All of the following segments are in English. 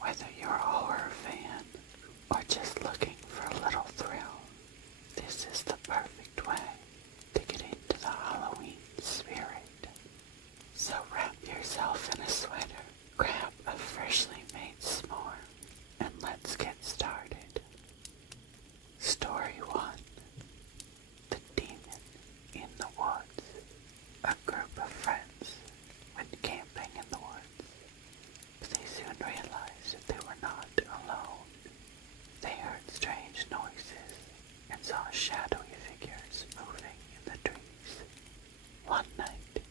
Whether you're a horror fan or just looking for a little thrill, this is the perfect way to get into the Halloween spirit. So wrap yourself in a sweater, grab a freshly made s'more, and let's get started. Story 1. The Demon in the Woods. A group of friends went camping in the woods, but they soon realized that they were not alone. They heard strange noises and saw shadowy figures moving in the trees. One night,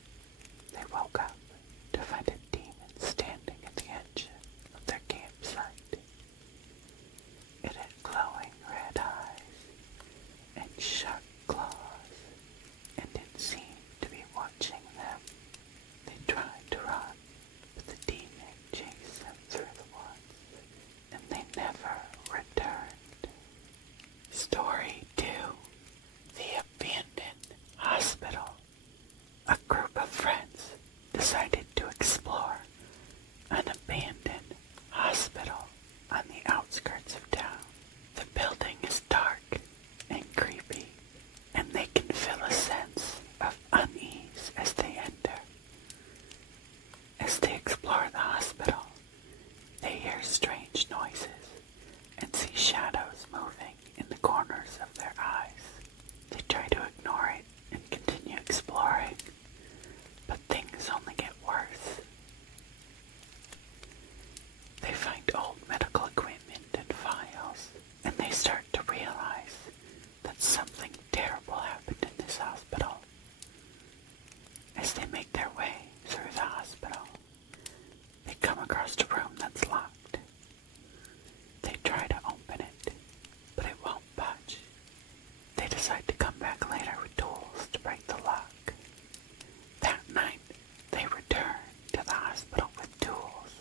they woke up to find a demon standing at the edge of their campsite. It had glowing red eyes and sharp claws, and it seemed to be watching them. They tried to run, but the demon chased them through the woods, and they never returned. Story 2. The Abandoned Hospital. A group of friends decided to explore an abandoned hospital on the outskirts of town. The building is dark and creepy, and they can feel a sense of unease as they enter. As they explore the hospital, they hear strange noises and see shadows moving in the corners of their eyes. They try to ignore it and continue exploring, but things only get worse. They find old medical equipment and files, and they start to realize that something terrible happened in this hospital. As they make their way through the hospital, they come across a room that's locked. They try to open it, but it won't budge. They decide to come back later with tools to break the lock. That night, they return to the hospital with tools.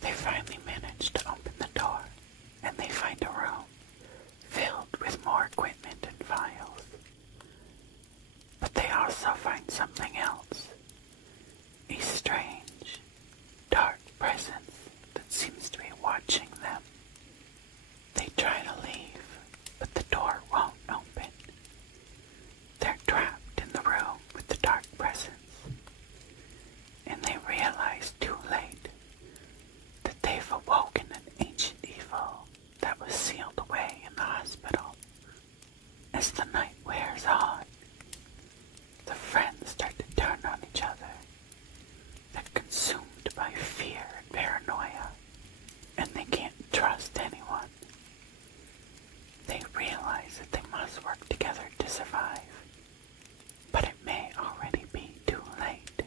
They finally manage to open the door, and they find a room filled with more equipment and files. But they also find something else. A strange, dark presence that seems to be watching them. They try to leave, but the door won't open. They're trapped in the room with the dark presence, and they realize too late that they've awoken an ancient evil that was sealed away in the hospital. As the night wears on, the friends start to turn on each other. They're consumed by fear and paranoia, and they can't trust anyone. They realize that they must work together to survive, but it may already be too late.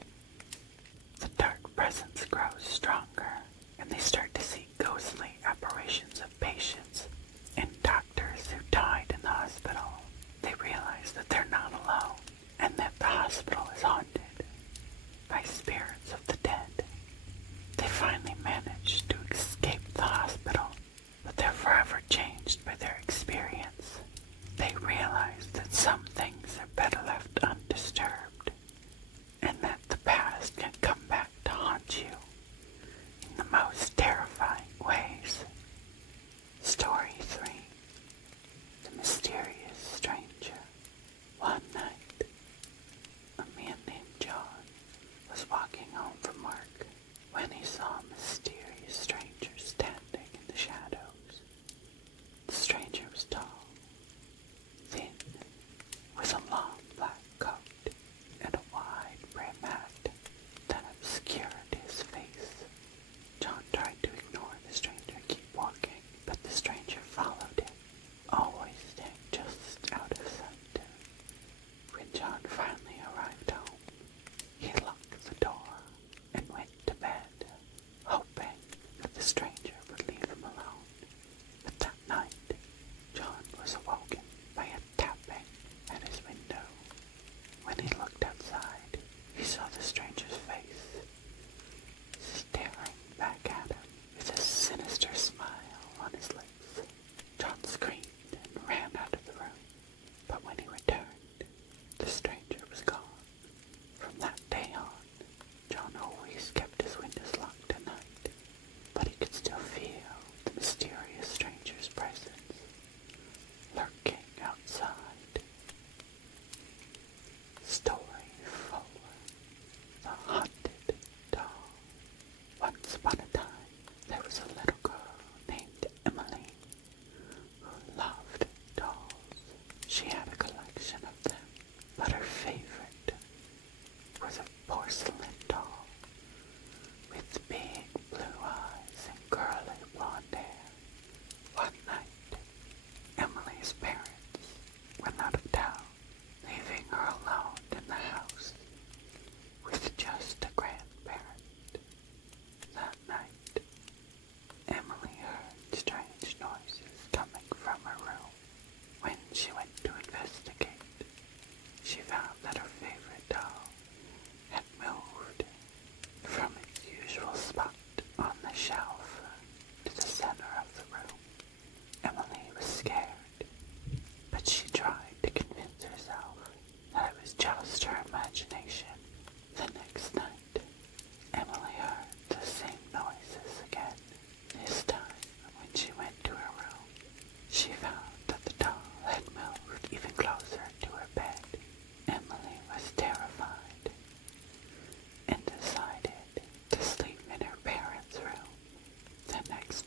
The dark presence grows stronger, and they start to see ghostly apparitions of patients and doctors who died in the hospital. They realize that they're not alone, and that the hospital is haunted by spirits of the dead. They finally manage to escape the hospital, but they're forever changed by their experience. They realize that some things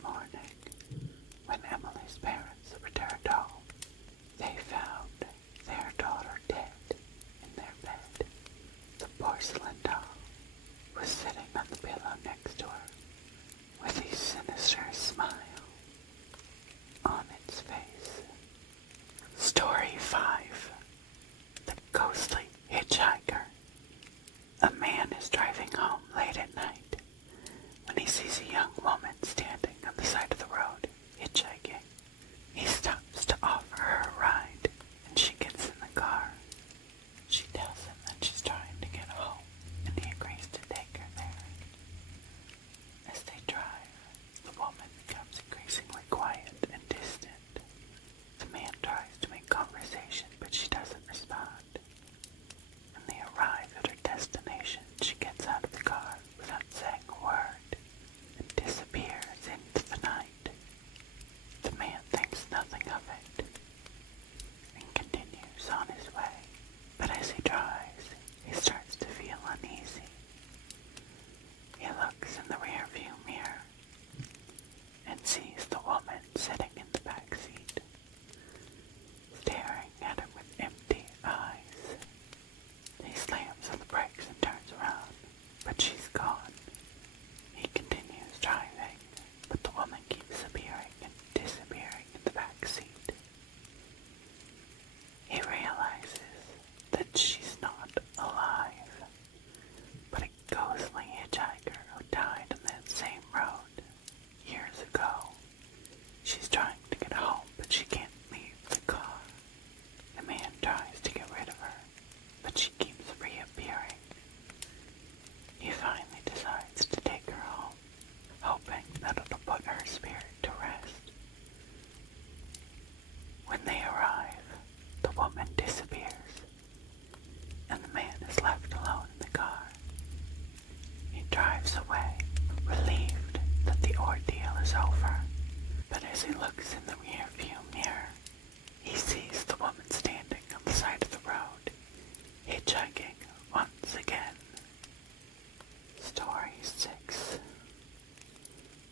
morning, when Emily's parents returned home, they found their daughter dead in their bed. The porcelain doll was sitting on the pillow next to her with a sinister smile on its face. Story 5. The Ghostly Hitchhiker. A man is driving home late at night when he sees a young woman standing on the side of the road hitchhiking. He stops to offer her a ride, and she gets in the car. She tells him that she's trying to get home, and he agrees to take her there. As they drive, the woman becomes increasingly quiet and distant. The man tries to make conversation, but she doesn't respond. When they arrive at her destination, she gets out of the car without saying a word and disappears into the night. The man thinks nothing of it and continues on his way. But as he drives, he starts to feel uneasy. He looks in the rearview mirror and sees the woman sitting in the back seat, staring at him with empty eyes. He slams on the brakes and turns around, but she's gone. He continues driving, but the woman keeps appearing and disappearing in the back seat. He realizes that she's not alive, but a ghostly hitchhiker who died on that same road years ago. She's trying to get home, but she can't leave the car. The man tries to get rid of her, but she keeps reappearing. He finally decides to take her home, hoping that it'll put her spirit to rest. When they arrive, the woman disappears, and the man is left alone in the car. He drives away, relieved that the ordeal is over, but as he looks in the rearview mirror, he sees the woman standing on the side of the road, hitchhiking once again. Story 6.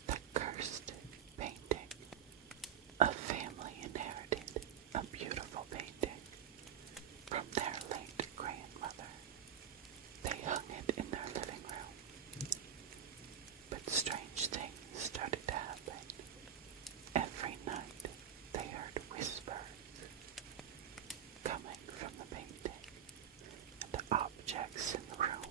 The Cursed Painting. A family inherited a beautiful painting from their late grandmother. They hung it in their living room. But strange things started to happen. Every night they heard whispers coming from the painting, and objects in the room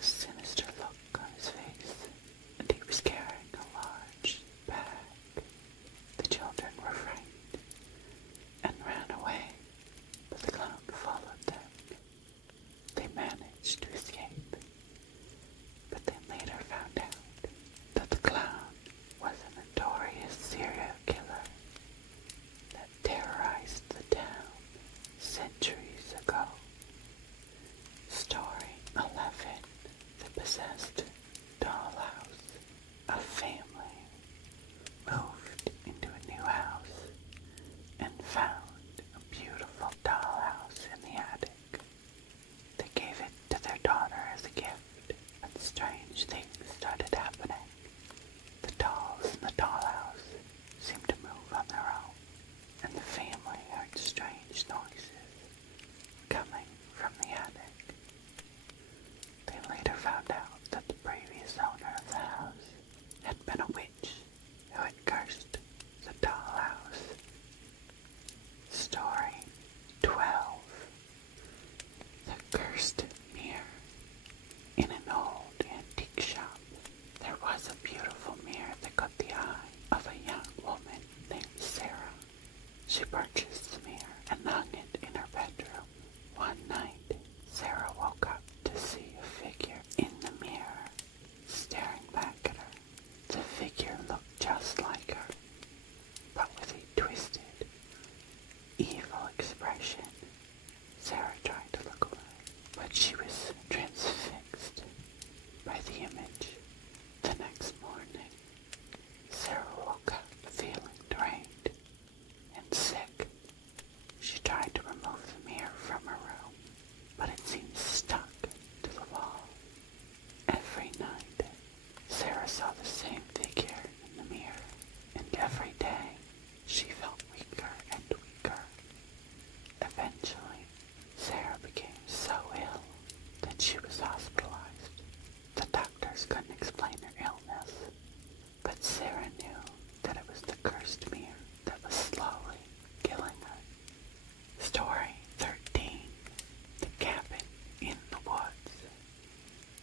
a sinister look on his face, and he was carrying a large bag. The children were frightened and ran away, but the clown followed them. They managed to escape, but they later found out that the clown was a notorious serial killer that terrorized the town centuries ago. Story 11. The Possessed Dollhouse. A family moved into a new house and found a beautiful dollhouse in the attic. They gave it to their daughter as a gift, but strange things started happening. The dolls in the dollhouse seemed to move on their own, and the family heard strange noises coming from the attic. They later found out that the previous owner of the house had been a witch who had cursed the dollhouse. Story 12. The Cursed Mirror. In an old antique shop, there was a beautiful mirror that caught the eye of a young woman named Sarah. She purchased the mirror and hung it in her bedroom. One night, Sarah woke up to see a figure in the mirror, staring back at her. The figure looked just like her, but with a twisted, evil expression. Sarah tried to look away, but she was transfixed by the image. The next morning, Sarah woke up feeling drained and sick. She tried to remove the mirror from her room, but it seemed stuck to the wall. Every night, Sarah saw the same figure in the mirror, and every day she felt weaker and weaker. Eventually, Sarah became so ill that she was hospitalized. The doctors couldn't explain her illness, but Sarah knew that it was the cursed mirror that was slowly killing her. Story 13. The Cabin in the Woods.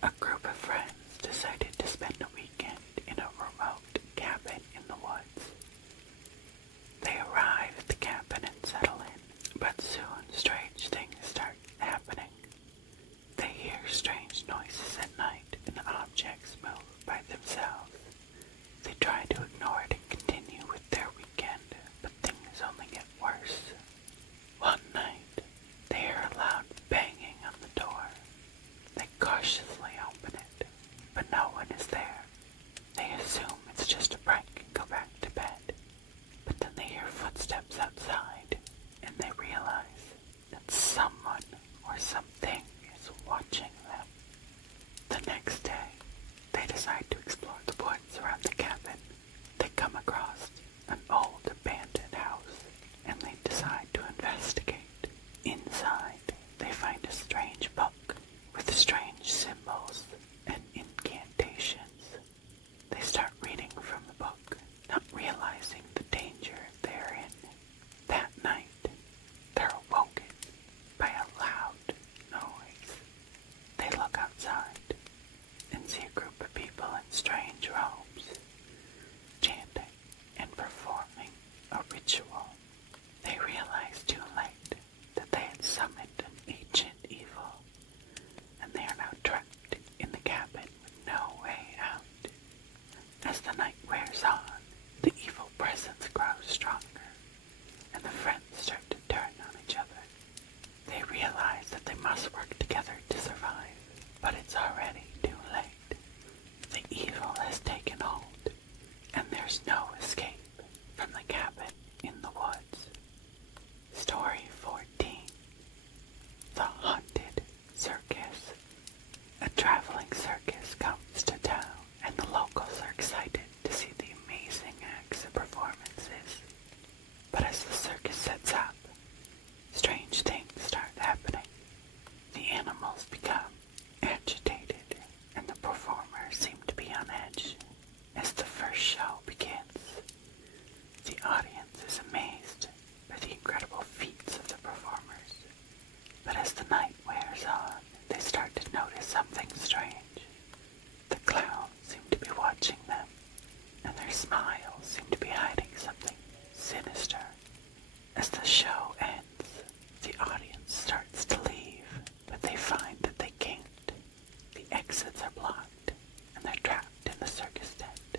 A group of friends decided to spend a weekend in a remote cabin in the woods. They arrive at the cabin and settle in, but soon strange things start happening. They hear strange noises at night and objects move by themselves. They try to ignore it and continue with their weekend, but things only get worse. One night, they hear a loud banging on the door. They cautiously open it, but no one is there. They assume it's just a prank and go back to bed. But then they hear footsteps outside, and they realize that someone or something is watching them. The next day, they decide to explore the woods around the cabin. They come across an old abandoned house, and they decide to investigate. Inside, they find a strange book with strange symbols and incantations. They start reading from the book, not realizing the danger they're in. That night, they're awoken by a loud noise. They look outside and see a group of people in strange robes, chanting and performing a ritual. They realize too late that they had summoned an ancient evil, and they are now trapped in the cabin with no way out. As the night wears on, the evil presence grows stronger, and the friends start to turn on each other. They realize that they must work together to survive, but it's already too late. The evil has taken hold, and there's no escape from the cabin in the woods. Story 14. The Haunted Circus. A traveling circus comes to town, and the locals are excited to see the amazing acts and performances. But as the circus sets up, strange things start happening. The animals become agitated, and the performers seem to be on edge. As the first show begins, the audience is amazed by the incredible feats of the performers. But as the night wears on, they start to notice something strange. As the show ends, the audience starts to leave, but they find that they can't. The exits are blocked, and they're trapped in the circus tent.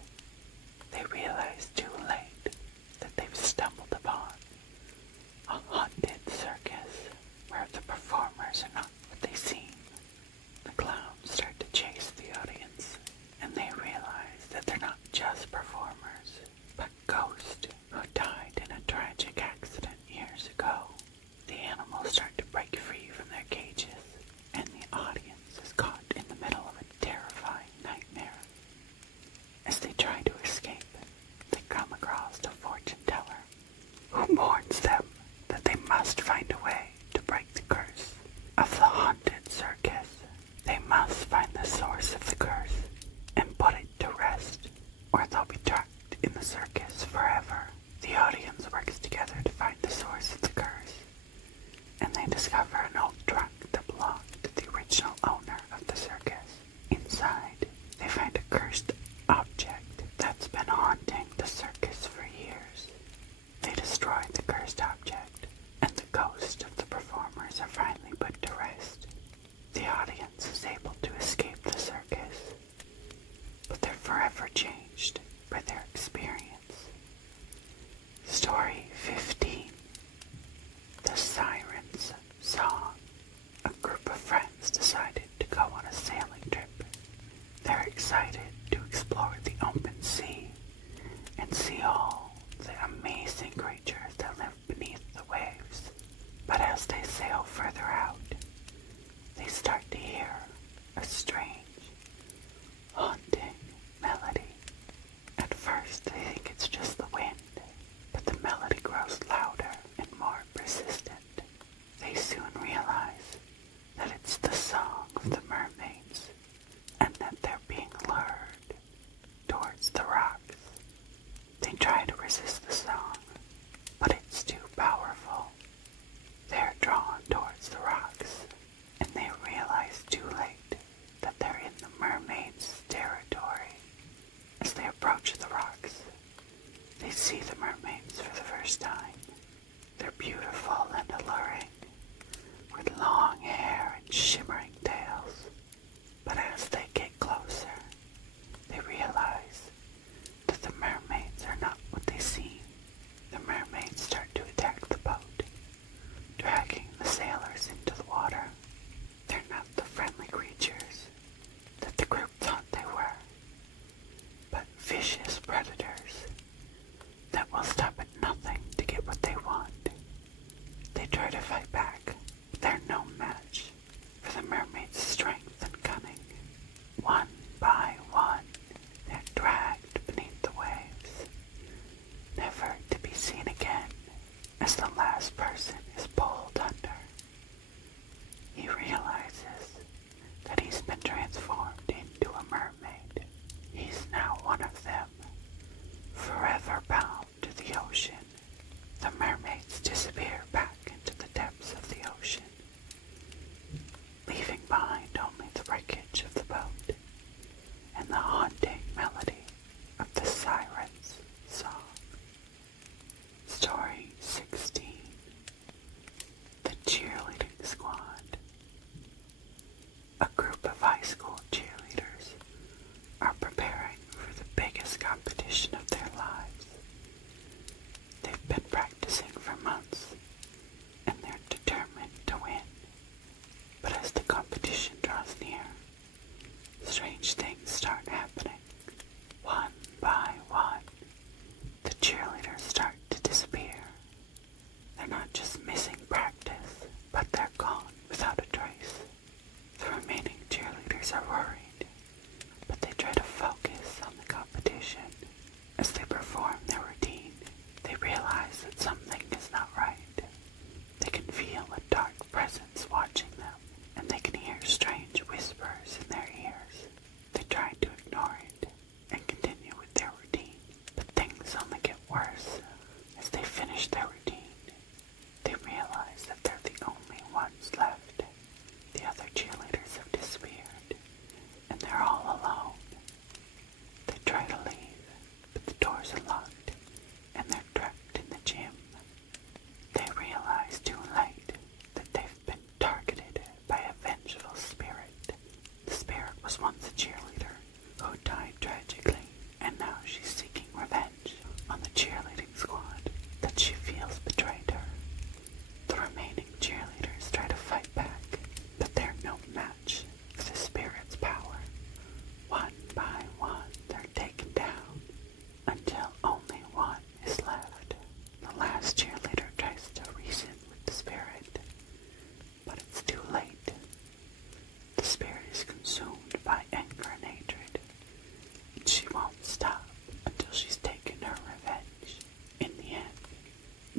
They realize too late that they've stumbled upon a haunted circus where the performers are not what they seem. The clowns start to chase the audience, and they realize that they're not just performers, but ghosts who died in a tragic accident years ago. The animals start to break free from their cages, and the audience is caught in the middle of a terrifying nightmare. As they try to escape, they come across a fortune teller who warns them that they must find a way to break the curse of the haunted circus. They must find the source of the curse and put it to rest, or they'll be trapped in the circus forever. The audience works together to find the source of the curse, and they discover an old truck that belonged to the original owner of the circus. Inside, they find a cursed object that's been haunting the circus for years. They destroy the cursed object, and the ghosts of the performers are finally put to rest. The audience is able to escape the circus, but they're forever changed by their experience. Story 15. The Siren's Song. A group of friends decided to go on a sailing trip. They're excited to explore the open sea and see all the amazing creatures that live beneath the waves. But as they sail further out, they start to hear a strange, haunting melody. At first, they think it's just the wind, but the melody grows louder and more persistent. They soon realize that it's the song of the mermaids, and that they're being lured towards the rocks. They try to resist the song, but it's too powerful. They're drawn towards the rocks, and they realize too late that they're in the mermaids' territory. As they approach the rocks, they see the mermaids for the first time. They're beautiful and alluring, with long hair and shimmering tails. But as they get closer, they realize that the mermaids are not what they seem. The mermaids start to attack the boat, dragging the sailors into the water. They're not the friendly creatures that the group thought they were, but vicious predators that will stop at nothing to get what they want. They try to fight back, but they're no match for the mermaid's strength and cunning. One by one, they're dragged beneath the waves, never to be seen again. As the last person is pulled under, he realizes that he's been transformed into a mermaid. He's now one of them, forever bound to the ocean. The mermaids disappear back into the depths of the ocean, leaving behind only the wreckage of the boat and the haunting melody of the siren's song. Story 16. The Cheerleading Squad. A group of high school cheerleaders are preparing for the biggest competition of their lives. They've been practicing for months, and they're determined to win. But as the competition draws near, strange things start happening. One by one, the cheerleaders start to disappear. They're not just missing practice, but they're gone without a trace. The remaining cheerleaders are worried, but they try to focus on the competition. As they perform their routine, they realize that something is not right. They can feel a dark presence watching them, and they can hear strange whispers in their ears. They try to ignore it and continue with their routine, but things only get worse. As they finish their routine, they realize that they're the only ones left. The other cheerleaders have disappeared, and they're all alone. They try to leave, but the doors are locked, and they're trapped in the gym.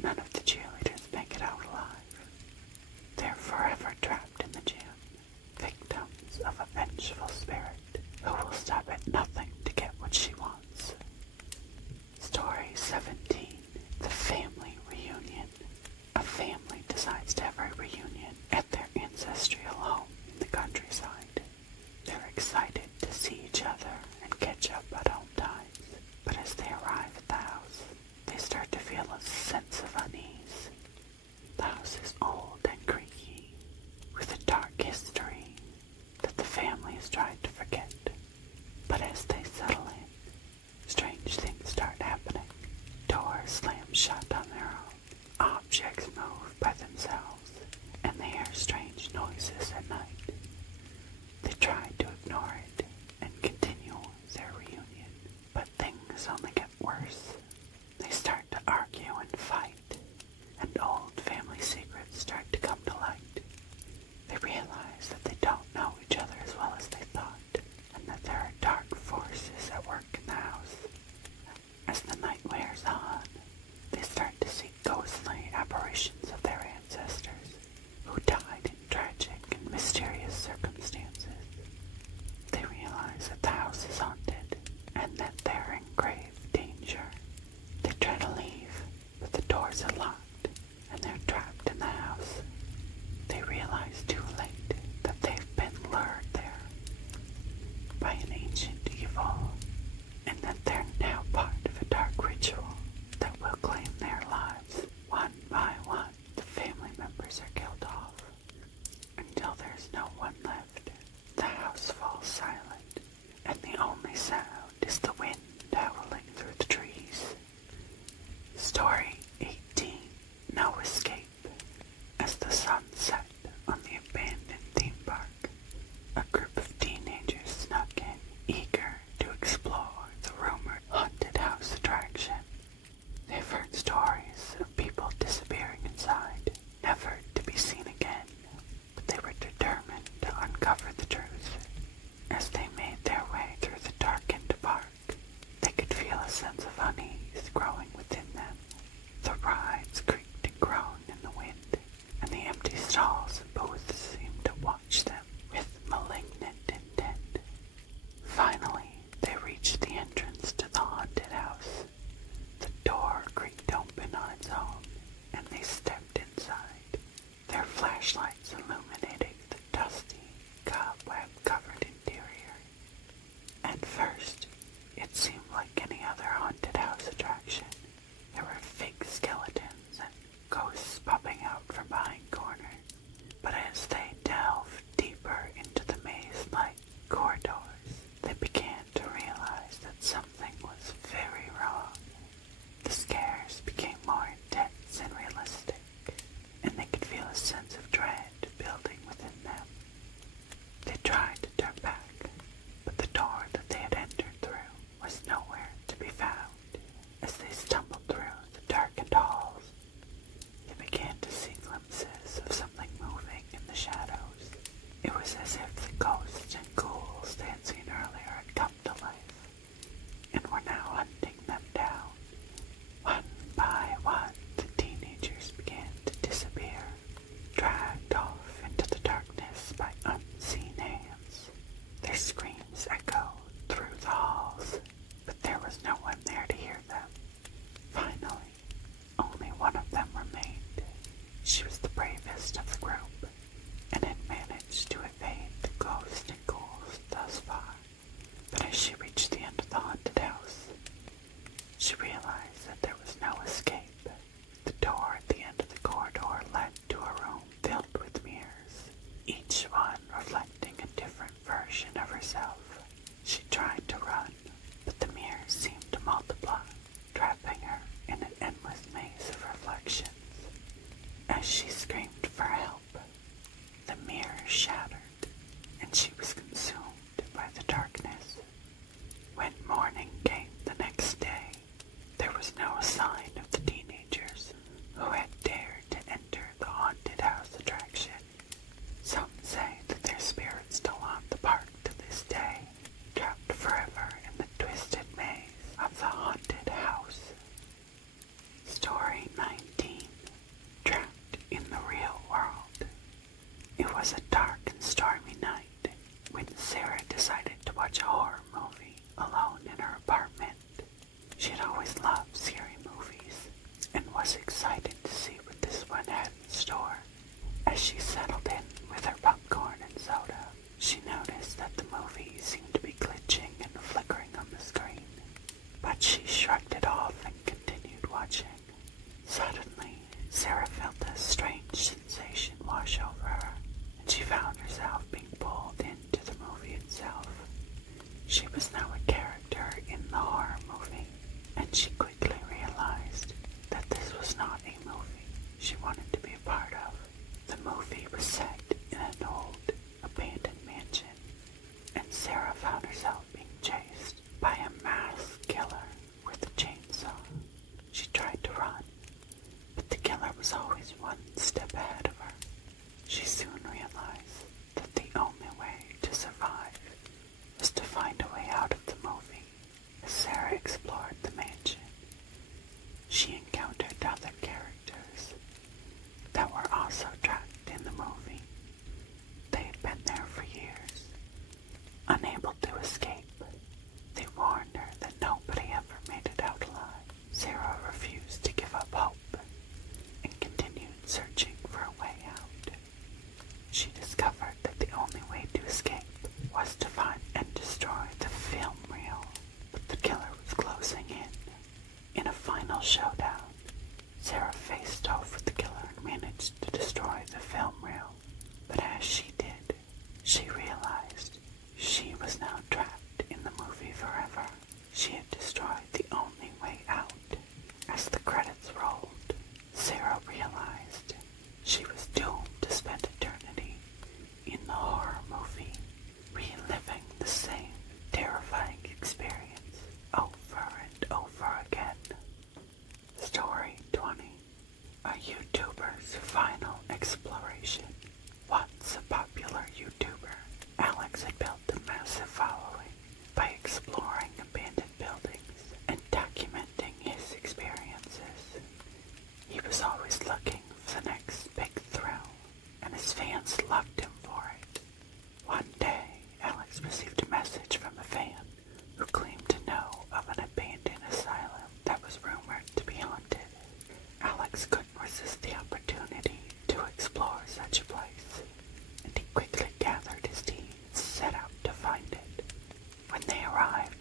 None of the cheerleaders make it out alive. They're forever trapped in the gym, victims of a vengeful spirit who will stop at nothing to get what she wants. Story 17. The Family Reunion. A family decides to have a reunion at their ancestral home in the countryside. They're excited to see each other and catch up at home times, but as they arrive at the house, they start to feel a sense of unease. The house is old and creaky, with a dark history that the family has tried to forget. But as they settle in, strange things start happening. Doors slam shut on their own, objects move by themselves, and they hear strange noises at night. They try to ignore it and continue their reunion, but things only get worse. They start to argue and fight, and old family secrets start to come to light. They realize that they don't know each other as well as they thought, and that there are dark forces at work in the house. As the night wears on, they start to see ghostly apparitions of their ancestors who died in tragic and mysterious circumstances. They realize that the house is haunted and that they're in grave danger. They try to leave, but the doors are locked and they're trapped in the house. They realize too late that they've been lured there by an ancient evil, and that they're now part of a dark ritual that will claim their lives. One by one, the family members are killed off, until there's no one left. The house falls silent, and the only sound is the wind howling through the trees. Story 18. No Escape. As the sun set on the abandoned theme park, a group of teenagers snuck in, eager to explore the rumored haunted house attraction. They've heard stories of people disappearing inside, never to be seen again, but they were determined to uncover the truth. As they made their way through the darkened park, they could feel a sense of unease growing within them. The rides creaked and groaned in the wind, and the empty stalls and booths seemed to watch them with malignant intent. Finally, they reached the entrance to the haunted house. The door creaked open on its own, and they stepped inside, their flashlights illuminating the dusty, cobweb-covered interior. At first, it seemed like any other haunted house attraction. There were fake skeletons and ghosts popping out from behind corners. But as they delved deeper into the maze-like corridors, they began to realize that something was very wrong. The scares became more intense and realistic, and they could feel a sense of dread building within them. They tried to turn back, but the door that they had entered through was nowhere to be found. As they stumbled through the darkened halls, they began to see glimpses of something moving in the shadows. It was as if the ghosts and ghouls they had seen earlier had come to life, and were now hunting them down. One by one, the teenagers began to disappear, dragged off into the darkness by unseen hands. Their screams echoed through the halls, but there was no one there to hear them. Finally, only one of them remained. She was the bravest of the group, and had managed to evade the ghosts and ghouls thus far. But as she reached the end of the haunted house, she realized that there was no escape. The door at the end of the corridor led to a room filled with mirrors, each one reflecting a different version of herself. She tried to run, but the mirrors seemed to multiply, trapping her in an endless maze of reflections. As she screamed for help, the mirror shattered, and she was consumed by the darkness. When morning came the next day, there was no sign of the teenagers. It was a dark and stormy night when Sarah decided to watch a horror movie alone in her apartment. She had always loved scary movies and was excited to see what this one had in store. As she settled in with her popcorn and soda, she noticed that the movie seemed to be glitching and flickering on the screen. But she shrugged it off and continued watching. Suddenly, Sarah felt a strange sensation wash over her, and she found herself being pulled into the movie itself. She was now a character in the horror movie, and she quickly realized that this was not a movie she wanted to be a part of. The movie was set in an old, abandoned mansion, and Sarah found herself being chased by a masked killer with a chainsaw. She tried to run, but the killer was always one step ahead of her. She soon realized that the only way to survive was to find a way out of the movie. As Sarah explored the mansion, she encountered other characters that were also trapped in the movie. They had been there for years, unable to escape. They warned her that nobody ever made it out alive. Sarah refused to give up hope and continued searching for a way out. She discovered that the only way to escape was to find and destroy the film reel, but the killer was closing in. In a final showdown, Sarah faced off with the killer and managed to destroy the film reel. But as she did, she realized she was now trapped in the movie forever. She had destroyed the only way out. As the credits rolled, Sarah realized she was doomed to spend eternity in the horror movie, reliving the same terrifying experience over and over again. Story 20. A YouTuber's final exploration. Once a popular YouTuber, Alex had built a massive following by exploring abandoned buildings and documenting his experiences. He was always looking for the next big thrill, and his fans loved him for it. One day, Alex received a message from a fan who claimed to know of an abandoned asylum that was rumored to be haunted. Alex couldn't resist the opportunity to explore such a place, and he quickly gathered his team and set out to find it. When they arrived,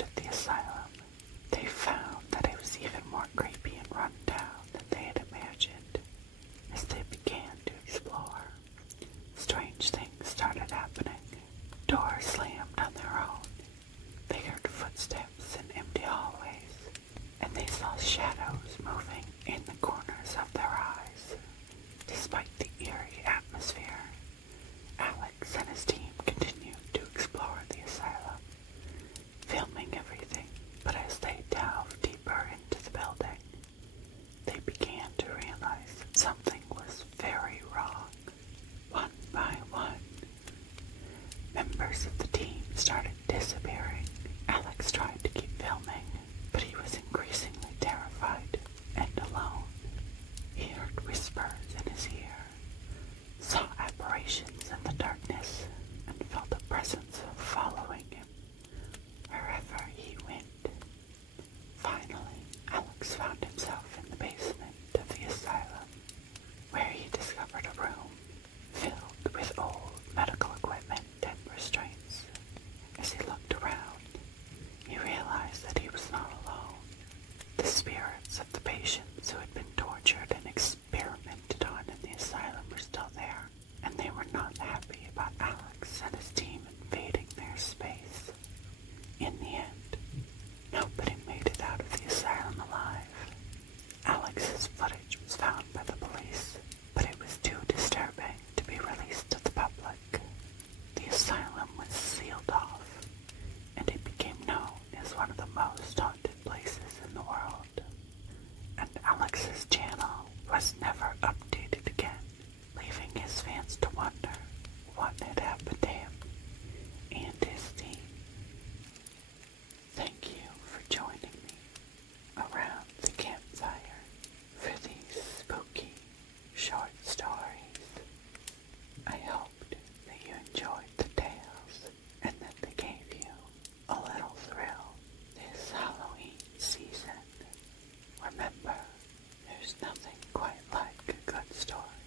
good story.